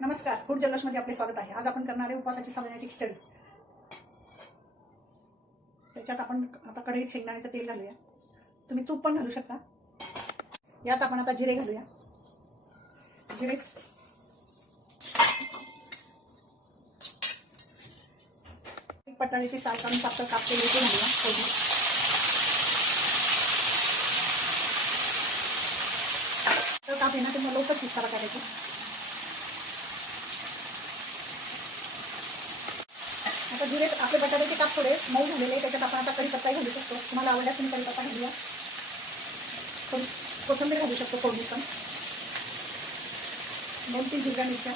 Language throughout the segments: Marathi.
नमस्कार, फूड जल्लोषमध्ये आपले स्वागत आहे। आज आपण करणार आहे उपवासाची साबुदाण्याची खिचडी। त्याच्यात आपण आता कढईत शेंगदाण्याचं तेल घालूया। तुम्ही तूप पण घालू शकता। यात आपण आता जिरे घालूया। जिरे बटाट्याची साल काढून पातळ कापलेली ते घालूया। तर कापे ना ते मग लवकर शिजताना करायचं। आता जिरे आपले बटाट्याचे काप थोडे मऊ झालेले, त्याच्यात आपण आता कढीपत्ता घालू शकतो। तुम्हाला आवडल्यास तुम्ही कढीपत्ता घालूया। थोडी कोथिंबीर घालू शकतो, फोडणी पण 2-3 हिरव्या मिरच्या।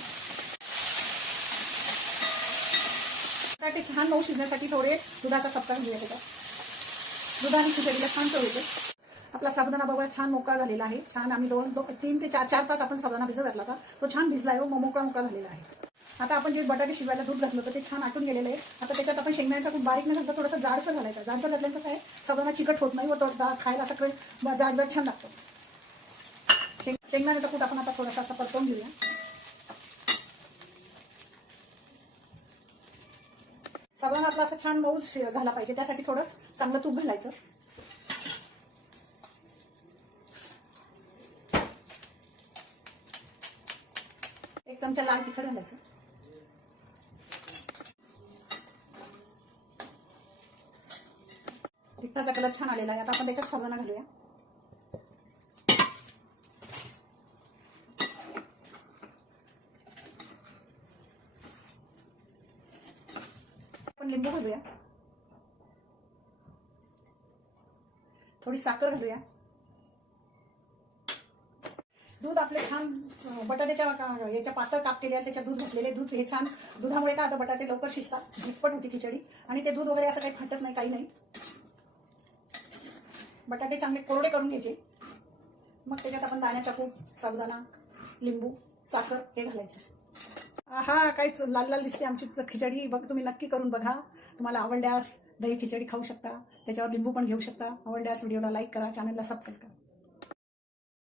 बटाटे छान मऊ शिजण्यासाठी थोडे दुधाचा सप्ता घालूया। त्याच्यात दुधाने खिचडीला छान चव येते। आपला साबुदाणा बघा छान मोकळा झालेला आहे। छान आम्ही 3 ते 4 तास आपण साबुदाणा भिजत घातला होता, तो छान भिजला आहे, मोकळा झालेला आहे। आता आपण जे बटाटे शिजवायला दूध घातलं होतं ते छान आटून गेलेलं आहे। आता त्याच्यात आपण शेंगदाण्याचा कूट बारीक न घालता थोडासा जाडसर घालायचा। जाडसर घातल्यानं कसं आहे, साबुदाणा चिकट होत नाही व तो खायला सगळं जाड छान लागतो। शेंगदाण्याचा कूट आपण आता थोडासा असा परतवून घेऊया। साबुदाणा आपला असा छान मऊ झाला पाहिजे, त्यासाठी थोडं चांगलं तूप घालायचं। एक चमचा लाल तिखट घालायचं। तिखटाचा कलर छान आलेला आहे। आता आपण त्याच्यात साबुदाणा घालूया। आपण लिंबू घालूया। थोडी साखर घालूया। दूध आपले छान बटाट्याच्या याच्या पातळ काप केले आहे, त्याच्यात दूध घातलेले। दूध हे छान दुधामुळे का आता बटाटे लवकर शिजतात, झटपट होती खिचडी आणि ते दूध वगैरे असं काही फाटत नाही, काही नाही। बटाटे चांगले कोरडे करून घ्यायचे। मग त्याच्यात आपण दाण्याचा कूट, साबुदाणा, लिंबू, साखर हे घालायचं। हा काय लाल लाल दिसते आमची खिचडी। बघ, तुम्ही नक्की करून बघा। तुम्हाला आवडल्यास दही खिचडी खाऊ शकता, त्याच्यावर लिंबू पण घेऊ शकता। आवडल्यास व्हिडिओला लाईक करा, चॅनलला सबस्क्राईब करा।